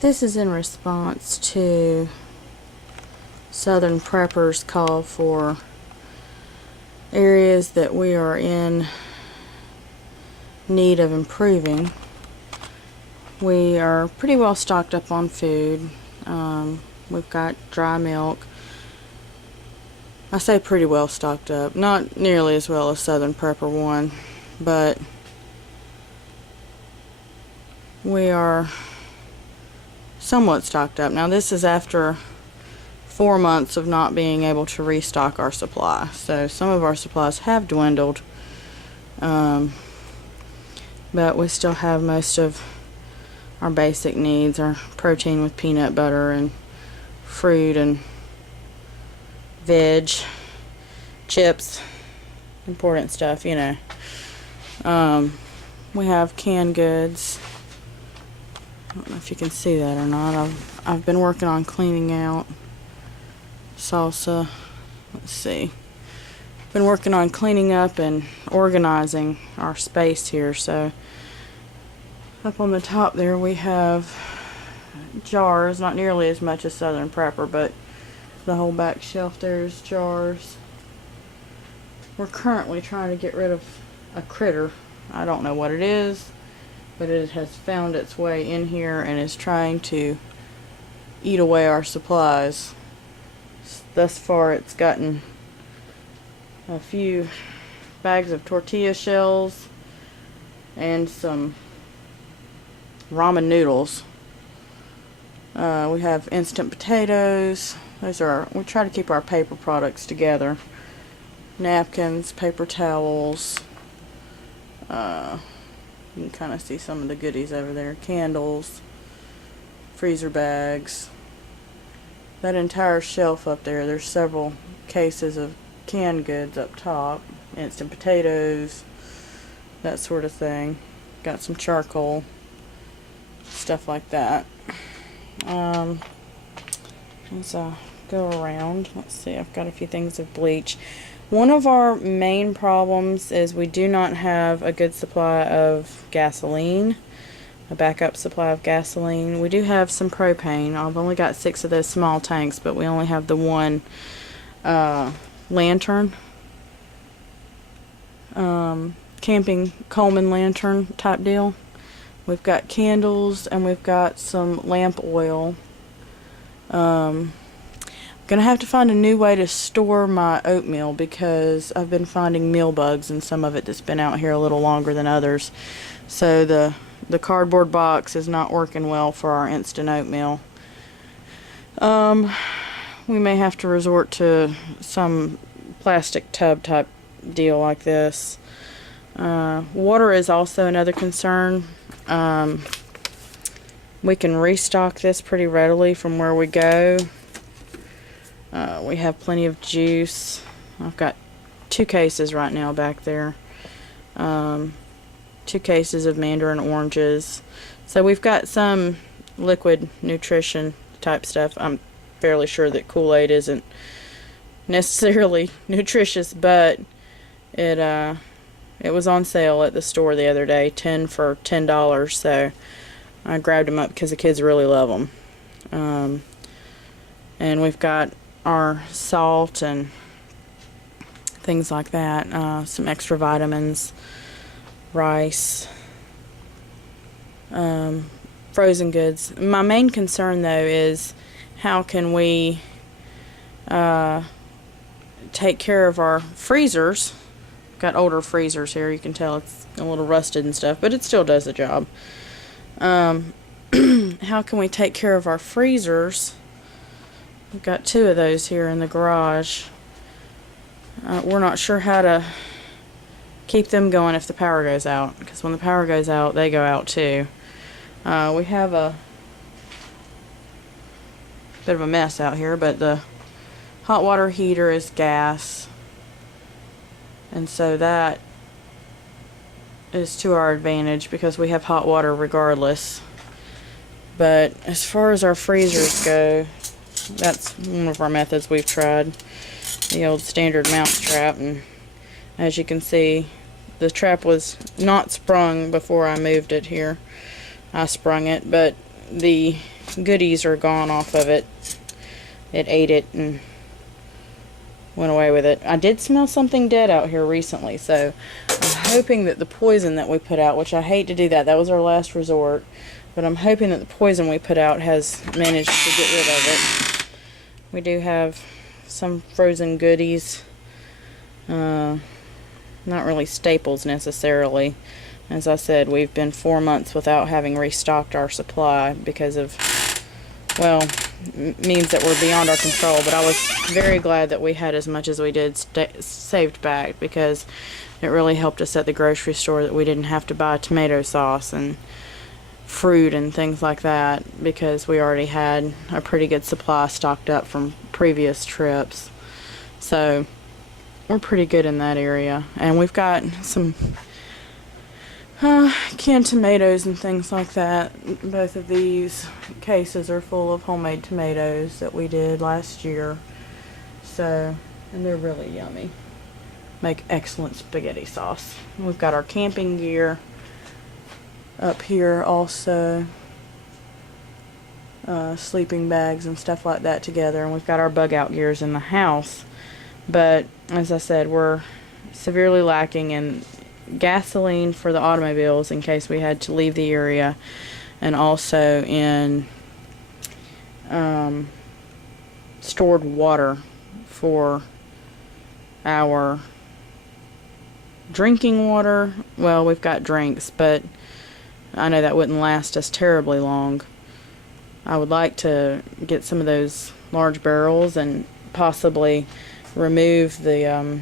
This is in response to Southern Preppers' call for areas that we are in need of improving. We are pretty well stocked up on food. We've got dry milk. I say pretty well stocked up, not nearly as well as Southern Prepper 1, but we are somewhat stocked up. Now this is after 4 months of not being able to restock our supply, so some of our supplies have dwindled, but we still have most of our basic needs, our protein with peanut butter and fruit and veg, chips, important stuff, you know. We have canned goods. I don't know if you can see that or not. I've been working on cleaning out salsa. Let's see. Been working on cleaning up and organizing our space here. So up on the top there we have jars, not nearly as much as Southern Prepper, but the whole back shelf there's jars. We're currently trying to get rid of a critter. I don't know what it is, but it has found its way in here and is trying to eat away our supplies. Thus far it's gotten a few bags of tortilla shells and some ramen noodles. We have instant potatoes. We try to keep our paper products together. Napkins, paper towels. You can kind of see some of the goodies over there. Candles, freezer bags. That entire shelf up there, there's several cases of canned goods up top. Instant potatoes, that sort of thing. Got some charcoal, stuff like that. As I go around, let's see, I've got a few things of bleach. One of our main problems is we do not have a good supply of gasoline, a backup supply of gasoline. We do have some propane. I've only got 6 of those small tanks, but we only have the one lantern, camping Coleman lantern type deal. We've got candles and we've got some lamp oil. Gonna have to find a new way to store my oatmeal because I've been finding meal bugs in some of it that's been out here a little longer than others. So the cardboard box is not working well for our instant oatmeal. We may have to resort to some plastic tub type deal like this. Water is also another concern. We can restock this pretty readily from where we go. We have plenty of juice. I've got 2 cases right now back there. 2 cases of mandarin oranges. So we've got some liquid nutrition type stuff. I'm fairly sure that Kool-Aid isn't necessarily nutritious, but it was on sale at the store the other day, 10 for $10, so I grabbed them up because the kids really love them. And we've got our salt and things like that, some extra vitamins, rice, frozen goods. My main concern though is how can we take care of our freezers. Got older freezers here, you can tell it's a little rusted and stuff, but it still does the job. How can we take care of our freezers? We've got 2 of those here in the garage. We're not sure how to keep them going if the power goes out, because when the power goes out, they go out too. We have a bit of a mess out here, but the hot water heater is gas, and so that is to our advantage because we have hot water regardless. But as far as our freezers go, that's one of our methods we've tried, the old standard mouse trap, and as you can see, the trap was not sprung before I moved it here. I sprung it, but the goodies are gone off of it. It ate it and went away with it. I did smell something dead out here recently, so I'm hoping that the poison that we put out, which I hate to do that, that was our last resort, but I'm hoping that the poison we put out has managed to get rid of it. We do have some frozen goodies, not really staples necessarily. As I said, we've been 4 months without having restocked our supply because of, well, means that we're beyond our control, but I was very glad that we had as much as we did saved back, because it really helped us at the grocery store that we didn't have to buy tomato sauce and fruit and things like that, because we already had a pretty good supply stocked up from previous trips. So we're pretty good in that area, and we've got some canned tomatoes and things like that. Both of these cases are full of homemade tomatoes that we did last year. So, and they're really yummy. Make excellent spaghetti sauce. We've got our camping gear up here also. Sleeping bags and stuff like that together. And we've got our bug out gears in the house. But, as I said, we're severely lacking in gasoline for the automobiles in case we had to leave the area, and also in stored water for our drinking water. Well, we've got drinks, but I know that wouldn't last us terribly long. I would like to get some of those large barrels and possibly remove the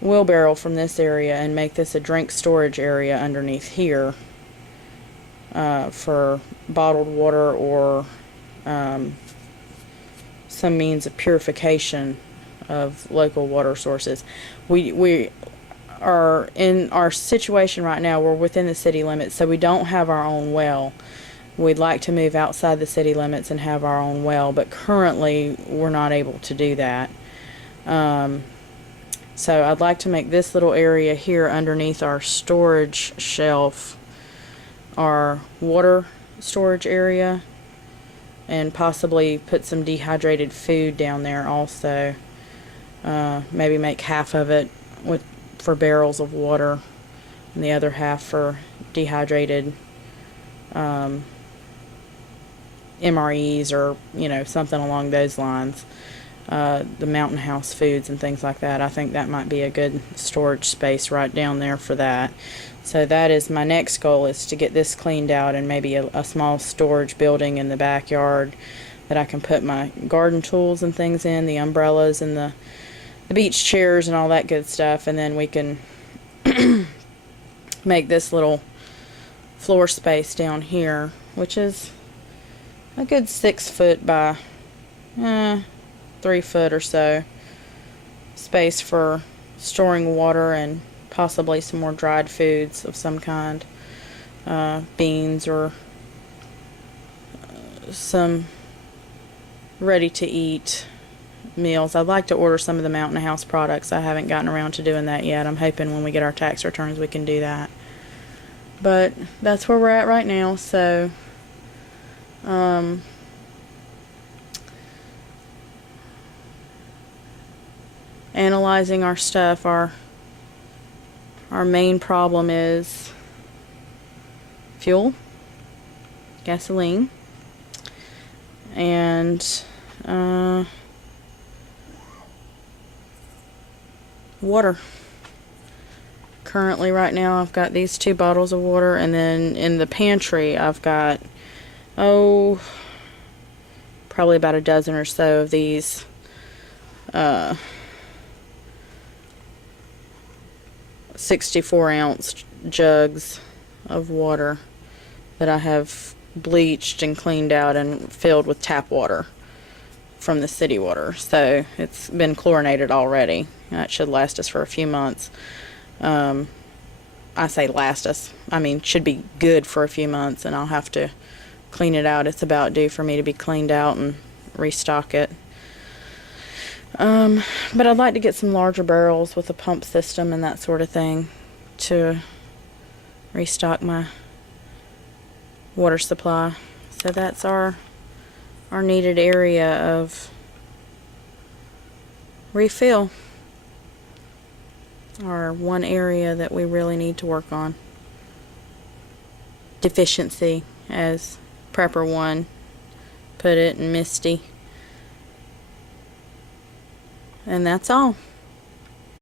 wheelbarrow from this area and make this a drink storage area underneath here for bottled water or some means of purification of local water sources. We are in our situation right now, we're within the city limits, so we don't have our own well. We'd like to move outside the city limits and have our own well, but currently we're not able to do that. So I'd like to make this little area here underneath our storage shelf our water storage area, and possibly put some dehydrated food down there also. Maybe make half of it for barrels of water and the other half for dehydrated MREs, or something along those lines. The Mountain House foods and things like that. I think that might be a good storage space right down there for that. So that is my next goal, is to get this cleaned out and maybe a small storage building in the backyard that I can put my garden tools and things in, the umbrellas and the beach chairs and all that good stuff, and then we can make this little floor space down here, which is a good 6 foot by 3 foot or so space for storing water and possibly some more dried foods of some kind, beans or some ready to eat meals. I'd like to order some of the Mountain House products. I haven't gotten around to doing that yet. I'm hoping when we get our tax returns we can do that. But that's where we're at right now. So analyzing our stuff, our main problem is fuel, gasoline, and water. Currently right now I've got these 2 bottles of water, and then in the pantry I've got probably about a dozen or so of these 64-ounce jugs of water that I have bleached and cleaned out and filled with tap water from the city water. So it's been chlorinated already. That should last us for a few months. I say last us, I mean should be good for a few months, and I'll have to clean it out. It's about due for me to be cleaned out and restock it. But I'd like to get some larger barrels with a pump system and that sort of thing to restock my water supply. So that's our needed area of refill, or one area that we really need to work on. Deficiency, as Prepper 1 put it, and Misty. And that's all.